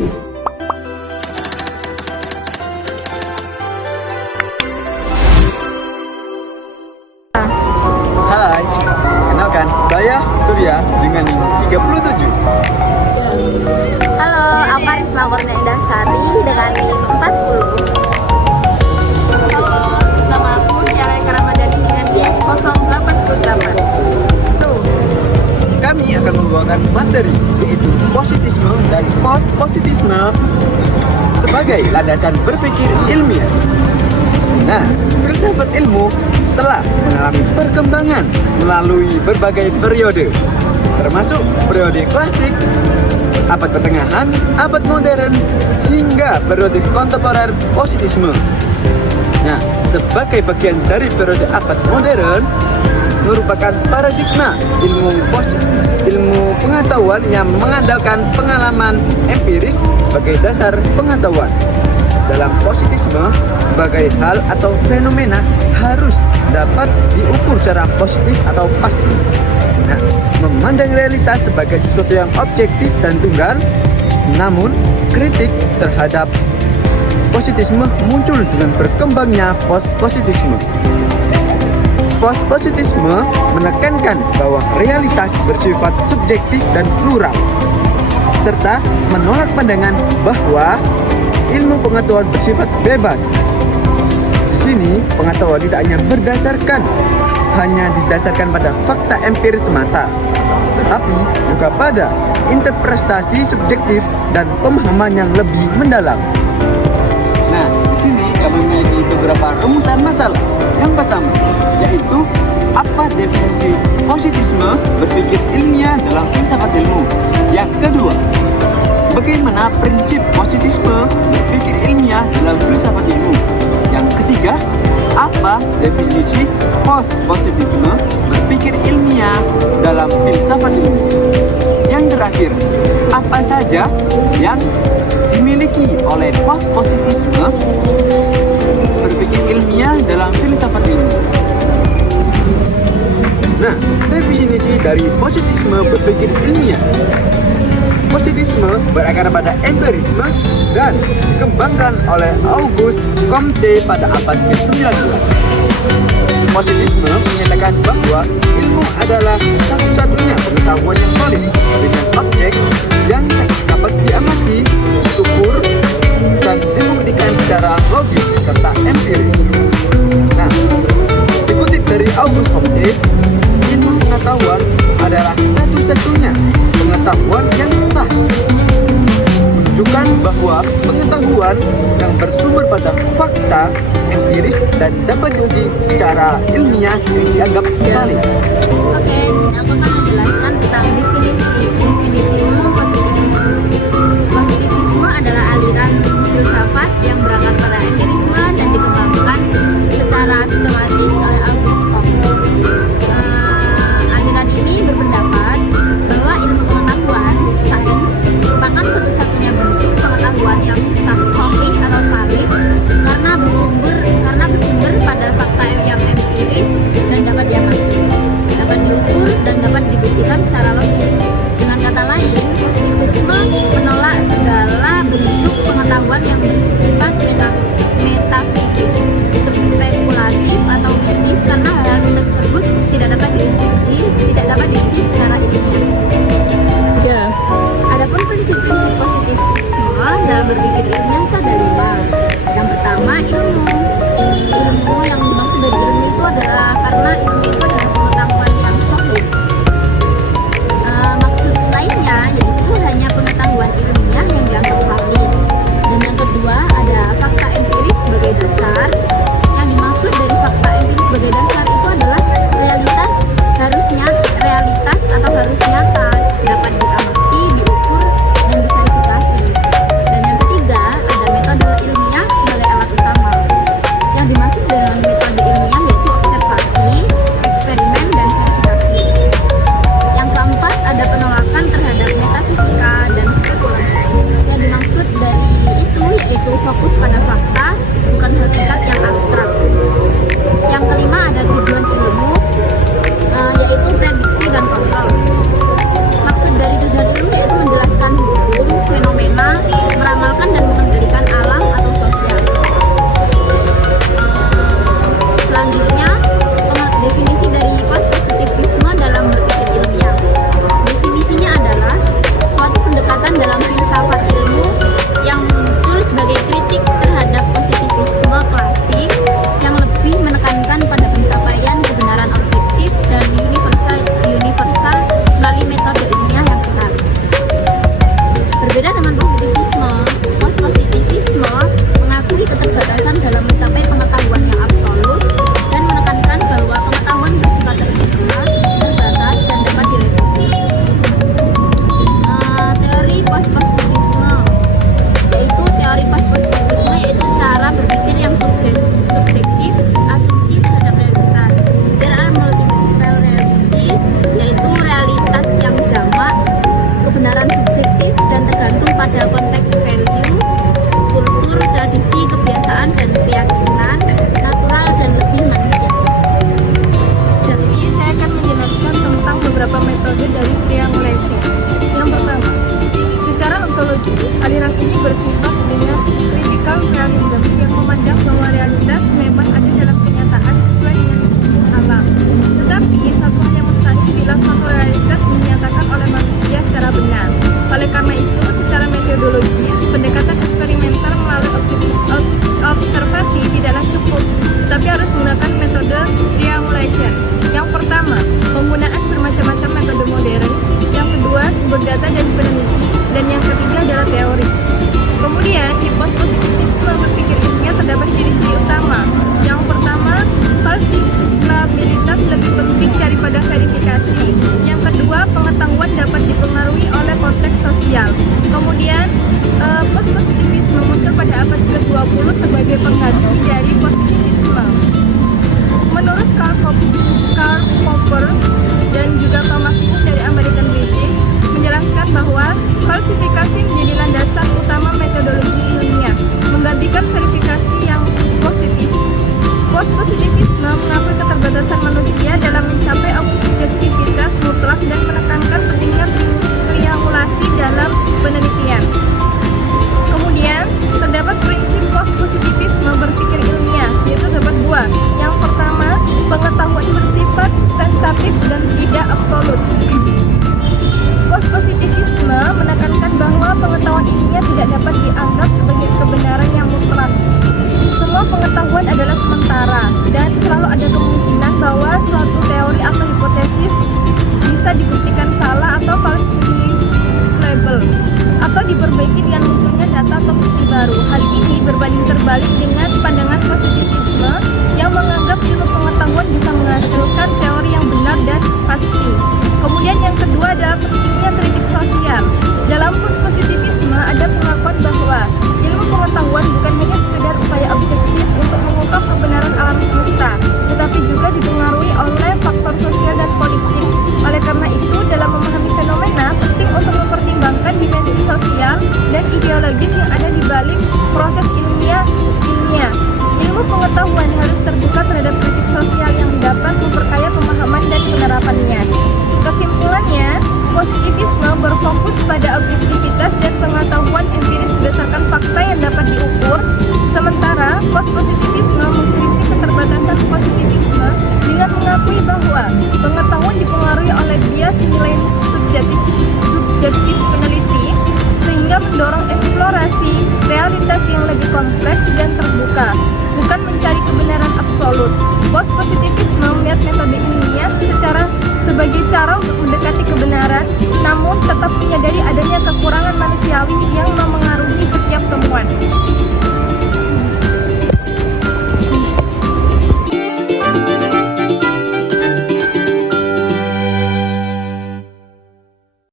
Hai, kenalkan saya Surya dengan NIM 37. Halo, aku Arisma Kurnia Indah Sari dengan NIM 40. Halo, nama aku Tiara Karamadani dengan NIM 088. Kami akan membawakan materi yaitu positisme dan post-positisme sebagai landasan berpikir ilmiah. Nah, filsafat ilmu telah mengalami perkembangan melalui berbagai periode, termasuk periode klasik, abad pertengahan, abad modern, hingga periode kontemporer positisme. Nah, sebagai bagian dari periode abad modern, merupakan paradigma ilmu pengetahuan yang mengandalkan pengalaman empiris sebagai dasar pengetahuan. Dalam positisme, sebagai hal atau fenomena harus dapat diukur secara positif atau pasti. Nah, memandang realitas sebagai sesuatu yang objektif dan tunggal, namun kritik terhadap positisme muncul dengan berkembangnya post-positisme. Post-positisme menekankan bahwa realitas bersifat subjektif dan plural, serta menolak pandangan bahwa ilmu pengetahuan bersifat bebas. Di sini, pengetahuan tidak hanya didasarkan pada fakta empiris semata, tetapi juga pada interpretasi subjektif dan pemahaman yang lebih mendalam. Nah, di sini kami memiliki beberapa rumusan masalah. Yang pertama, yaitu apa definisi positisme berpikir ilmiah dalam filsafat ilmu. Yang kedua, bagaimana prinsip positisme berpikir ilmiah dalam filsafat ilmu. Yang ketiga, apa definisi post-positisme berpikir ilmiah dalam filsafat ilmu. Yang terakhir, apa saja yang dimiliki oleh post-positisme berpikir ilmiah dalam filsafat ilmu. Nah, definisi dari positisme berpikir ilmiah. Positisme berakar pada empirisme dan dikembangkan oleh Auguste Comte pada abad ke-19. Positisme menyatakan bahwa ilmu adalah satu-satunya pengetahuan yang valid dengan objek yang dapat diamati, diukur, dan dibuktikan secara logis serta empiris. Nah, dikutip dari Auguste Comte, ilmu pengetahuan adalah satu-satunya pengetahuan yang sah, menunjukkan bahwa pengetahuan yang bersumber pada fakta empiris dan dapat diuji secara ilmiah yang dianggap valid. Oke, di sini aku akan menjelaskan tentang definisi ilmu positivisme. Positivisme adalah aliran filsafat yang berangkat pada empirisme dan dikembangkan secara sistematis oleh Auguste Comte. Aliran ini berpendapat bahwa ilmu pengetahuan, sains, merupakan satu-satunya bentuk pengetahuan yang sahih atau valid karena bersumber pada fakta yang empiris dan dapat diamati, dapat diukur dan dapat dibuktikan pada konteks value, kultur, tradisi, kebiasaan, dan keyakinan, natural dan lebih manusiawi. Di sini saya akan menjelaskan tentang beberapa metode dari triangulation. Yang pertama, secara ontologis, aliran ini bersifat dengan critical realism yang memandang bahwa realitas memang ada dalam kenyataan sesuai dengan alam. Tetapi satu hal yang mustahil bila suatu realitas dinyatakan oleh manusia secara benar. Oleh karena itu, secara metodologis, pendekatan eksperimental melalui observasi tidaklah cukup, tetapi harus menggunakan metode triangulation. Yang pertama, penggunaan bermacam-macam metode modern. Yang kedua, sumber data dan peneliti. Dan yang ketiga adalah teori. Kemudian, di post-positivisme berpikir ilmiah terdapat ciri-ciri utama. Yang pertama, falsifikabilitas lebih penting daripada verifikasi. Yang kedua, pengetahuan dapat dipengaruhi oleh konteks sosial. Kemudian, post-positivisme muncul pada abad ke-20 sebagai pengganti dari positivisme. Menurut Karl Popper dan juga Thomas Kuhn dari American British menjelaskan bahwa falsifikasi menjadi